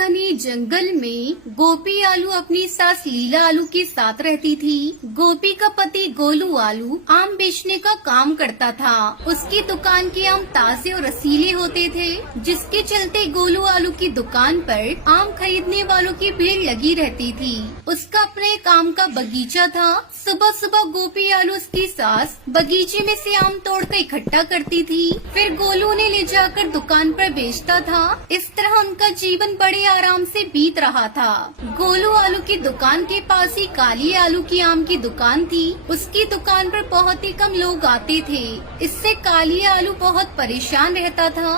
घने जंगल में गोपी आलू अपनी सास लीला आलू के साथ रहती थी। गोपी का पति गोलू आलू आम बेचने का काम करता था। उसकी दुकान के आम ताजे और रसीले होते थे, जिसके चलते गोलू आलू की दुकान पर आम खरीदने वालों की भीड़ लगी रहती थी। उसका अपने एक आम का बगीचा था। सुबह सुबह गोपी आलू उसकी सास बगीचे में से आम तोड़कर इकट्ठा करती थी, फिर गोलू ने ले जाकर दुकान पर बेचता था। इस तरह उनका जीवन बड़े आराम से बीत रहा था। गोलू आलू की दुकान के पास ही काली आलू की आम की दुकान थी। उसकी दुकान पर बहुत ही कम लोग आते थे। इससे काली आलू बहुत परेशान रहता था।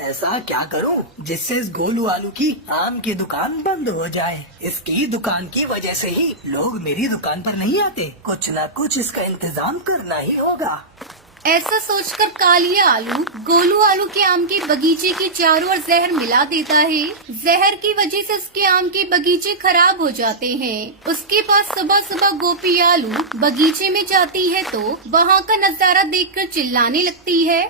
ऐसा क्या करूं जिससे इस गोलू आलू की आम की दुकान बंद हो जाए। इसकी दुकान की वजह से ही लोग मेरी दुकान पर नहीं आते। कुछ न कुछ इसका इंतजाम करना ही होगा। ऐसा सोचकर कालिया आलू गोलू आलू के आम के बगीचे के चारों ओर जहर मिला देता है। जहर की वजह से उसके आम के बगीचे खराब हो जाते हैं। उसके पास सुबह सुबह गोपी आलू बगीचे में जाती है तो वहाँ का नजारा देखकर चिल्लाने लगती है।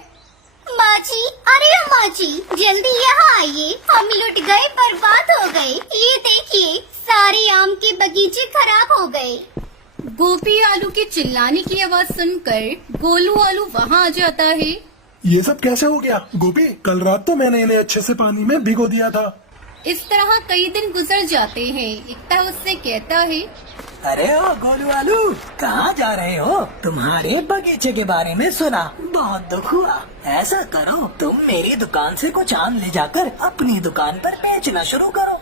माँ जी, अरे माँ जी, जल्दी यहाँ आइए, हम लुट गए, बर्बाद हो गए। ये देखिए, सारे आम के बगीचे खराब हो गए। गोपी आलू के चिल्लाने की आवाज सुनकर गोलू आलू वहाँ आ जाता है। ये सब कैसे हो गया गोपी? कल रात तो मैंने इन्हें अच्छे से पानी में भिगो दिया था। इस तरह कई दिन गुजर जाते हैं। एकता उससे कहता है, अरे ओ गोलू आलू, कहाँ जा रहे हो? तुम्हारे बगीचे के बारे में सुना, बहुत दुख हुआ। ऐसा करो, तुम मेरी दुकान से कुछ आम ले जाकर अपनी दुकान पर बेचना शुरू करो।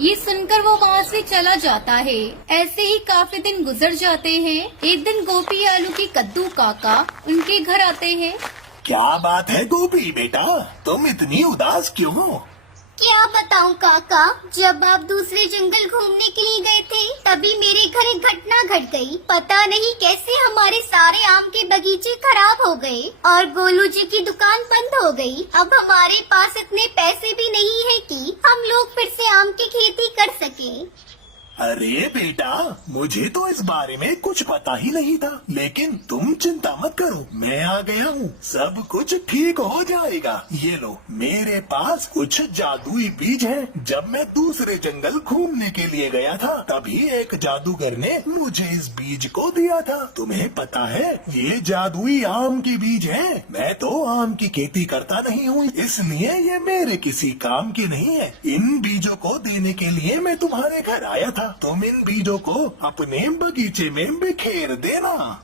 ये सुनकर वो वहाँ से चला जाता है। ऐसे ही काफी दिन गुजर जाते हैं। एक दिन गोपी आलू के कद्दू काका उनके घर आते हैं। क्या बात है गोपी बेटा, तुम इतनी उदास क्यों हो? क्या बताऊँ काका, जब आप दूसरे जंगल घूमने के लिए गए थे तभी मेरे घर एक घटना घट गई। पता नहीं कैसे हमारे सारे आम के बगीचे खराब हो गए और गोलू जी की दुकान बंद हो गई। अब हमारे पास इतने पैसे भी नहीं है कि हम लोग फिर से आम की खेती कर सकें। अरे बेटा, मुझे तो इस बारे में कुछ पता ही नहीं था, लेकिन तुम चिंता मत करो, मैं आ गया हूँ। सब कुछ ठीक हो जाएगा। ये लो, मेरे पास कुछ जादुई बीज हैं। जब मैं दूसरे जंगल घूमने के लिए गया था तभी एक जादूगर ने मुझे इस बीज को दिया था। तुम्हें पता है, ये जादुई आम के बीज हैं। मैं तो आम की खेती करता नहीं हूँ, इसलिए ये मेरे किसी काम के नहीं है। इन बीजों को देने के लिए मैं तुम्हारे घर आया था। तुम इन बीजों को अपने बगीचे में बिखेर देना।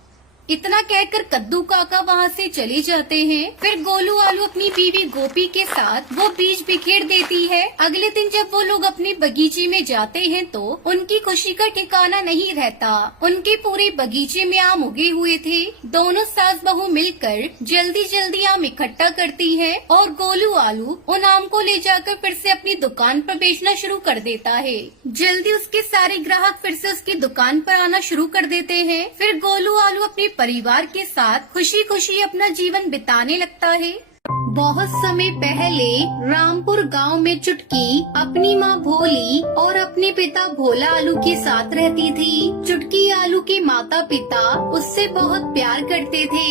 इतना कहकर कद्दू काका वहाँ से चले जाते हैं। फिर गोलू आलू अपनी बीवी गोपी के साथ वो बीज बिखेर देती है। अगले दिन जब वो लोग अपने बगीचे में जाते हैं तो उनकी खुशी का ठिकाना नहीं रहता। उनके पूरे बगीचे में आम उगे हुए थे। दोनों सास बहू मिलकर जल्दी जल्दी आम इकट्ठा करती है और गोलू आलू उन आम को ले जाकर फिर से अपनी दुकान पर बेचना शुरू कर देता है। जल्दी उसके सारे ग्राहक फिर से उसकी दुकान पर आना शुरू कर देते हैं। फिर गोलू आलू अपने परिवार के साथ खुशी खुशी अपना जीवन बिताने लगता है। बहुत समय पहले रामपुर गांव में चुटकी अपनी माँ भोली और अपने पिता भोला आलू के साथ रहती थी। चुटकी आलू के माता पिता उससे बहुत प्यार करते थे।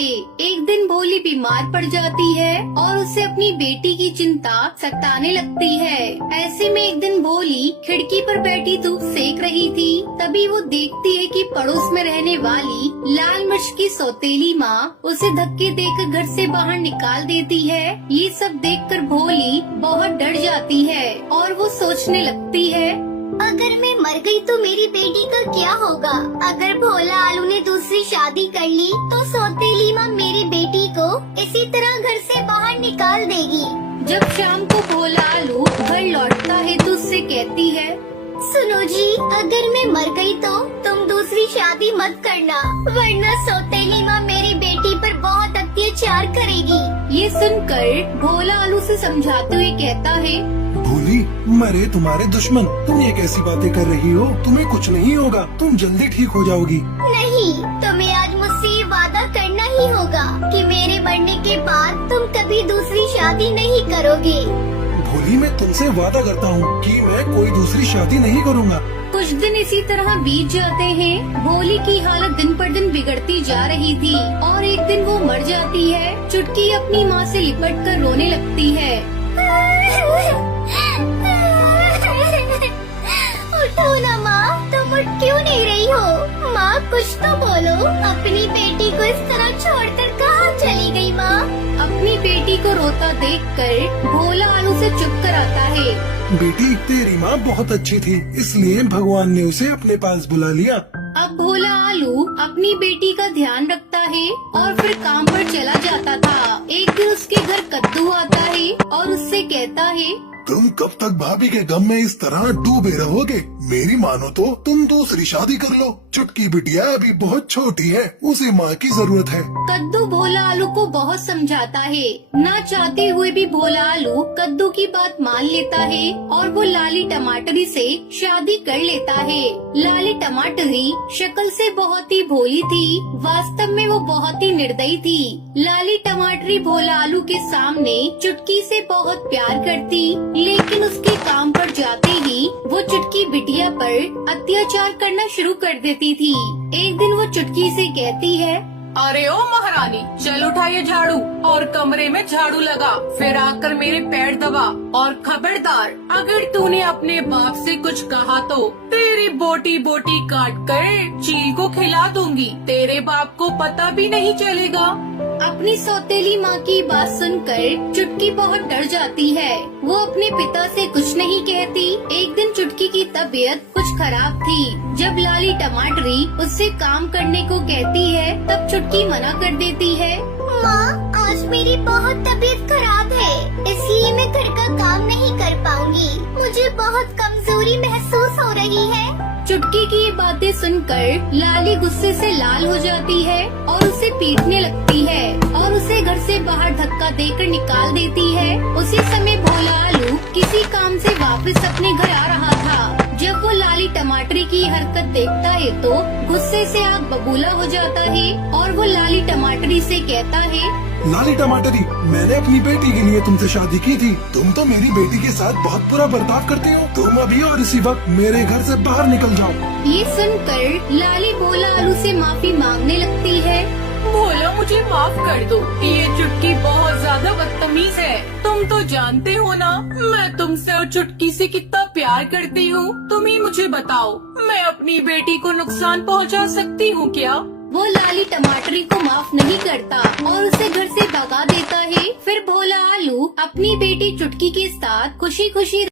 एक दिन भोली बीमार पड़ जाती है और उसे अपनी बेटी की चिंता सताने लगती है। ऐसे में एक दिन भोली खिड़की पर बैठी धूप सेक रही थी। तभी वो देखती है कि पड़ोस में रहने वाली लाल मिर्च की सौतेली माँ उसे धक्के देकर घर से बाहर निकाल देती है। ये सब देखकर भोली बहुत डर जाती है और वो सोचने लगती है, अगर मैं मर गई तो मेरी बेटी का क्या होगा? अगर भोला आलू ने दूसरी शादी कर ली तो सौतेली माँ मेरी बेटी को इसी तरह घर से बाहर निकाल देगी। जब शाम को भोला आलू घर लौटता है तो उससे कहती है, सुनो जी, अगर मैं मर गई तो तुम दूसरी शादी मत करना, वरना सौतेली माँ मेरी बेटी पर बहुत अत्याचार करेगी। ये सुनकर भोला आलू से समझाते हुए कहता है, भोली, मरे तुम्हारे दुश्मन, तुम ये कैसी बातें कर रही हो? तुम्हें कुछ नहीं होगा, तुम जल्दी ठीक हो जाओगी। नहीं, तुम्हें आज मुझसे ये वादा करना ही होगा कि मेरे मरने के बाद तुम कभी दूसरी शादी नहीं करोगे। भोली, मैं तुमसे वादा करता हूँ कि मैं कोई दूसरी शादी नहीं करूँगा। कुछ दिन इसी तरह बीत जाते हैं। भोली की हालत दिन पर दिन बिगड़ती जा रही थी और एक दिन वो मर जाती है। चुटकी अपनी माँ से लिपट कर रोने लगती है। कुछ तो बोलो, अपनी बेटी को इस तरह छोड़कर कहाँ चली गई माँ? अपनी बेटी को रोता देखकर भोला आलू से चुप कराता है। बेटी, तेरी माँ बहुत अच्छी थी, इसलिए भगवान ने उसे अपने पास बुला लिया। अब भोला आलू अपनी बेटी का ध्यान रखता है और फिर काम पर चला जाता था। एक दिन उसके घर कद्दू आता है और उससे कहता है, तुम कब तक भाभी के गम में इस तरह डूबे रहोगे? मेरी मानो तो तुम दूसरी शादी कर लो। चुटकी बिटिया अभी बहुत छोटी है, उसे माँ की जरूरत है। कद्दू भोला आलू को बहुत समझाता है। ना चाहते हुए भी भोला आलू कद्दू की बात मान लेता है और वो लाली टमाटरी से शादी कर लेता है। लाली टमाटरी शक्ल से बहुत ही भोली थी, वास्तव में वो बहुत ही निर्दयी थी। लाली टमाटरी भोला आलू के सामने चुटकी से बहुत प्यार करती, लेकिन उसके काम पर जाते ही वो चुटकी बिटिया पर अत्याचार करना शुरू कर देती थी। एक दिन वो चुटकी से कहती है, अरे ओ महारानी, चल उठा ये झाड़ू और कमरे में झाड़ू लगा, फिर आकर मेरे पैर दबा, और खबरदार अगर तूने अपने बाप से कुछ कहा तो तेरी बोटी बोटी काट कर चील को खिला दूंगी। तेरे बाप को पता भी नहीं चलेगा। अपनी सौतेली माँ की बात सुनकर चुटकी बहुत डर जाती है। वो अपने पिता से कुछ नहीं कहती। एक दिन चुटकी की तबीयत कुछ खराब थी। जब लाली टमाटरी उससे काम करने को कहती है, तब चुटकी मना कर देती है। माँ, आज मेरी बहुत तबीयत खराब है, इसलिए मैं घर का काम नहीं कर पाऊंगी। मुझे बहुत कमजोरी महसूस हो रही है। चुटकी की ये बातें सुनकर लाली गुस्से से लाल हो जाती है और उसे पीटने लगती है और उसे घर से बाहर धक्का देकर निकाल देती है। उसी समय भोला आलू किसी काम से वापस अपने घर आ रहा था। जब वो लाली टमाटरी की हरकत देखता है तो गुस्से से आग बबूला हो जाता है और वो लाली टमाटरी से कहता है, लाली टमाटरी, मैंने अपनी बेटी के लिए तुमसे शादी की थी। तुम तो मेरी बेटी के साथ बहुत बुरा बर्ताव करते हो। तुम अभी और इसी वक्त मेरे घर से बाहर निकल जाओ। ये सुनकर लाली भोला आलू से माफी मांगने लगती है। भोला, मुझे माफ कर दो, ये चुटकी बहुत ज्यादा बदतमीज है। तुम तो जानते हो ना मैं तुमसे और चुटकी से कितना प्यार करती हूँ। तुम ही मुझे बताओ, मैं अपनी बेटी को नुकसान पहुँचा सकती हूँ क्या? वो लाली टमाटरी को माफ नहीं करता और उसे घर से भगा देता है। फिर भोला आलू अपनी बेटी चुटकी के साथ खुशी खुशी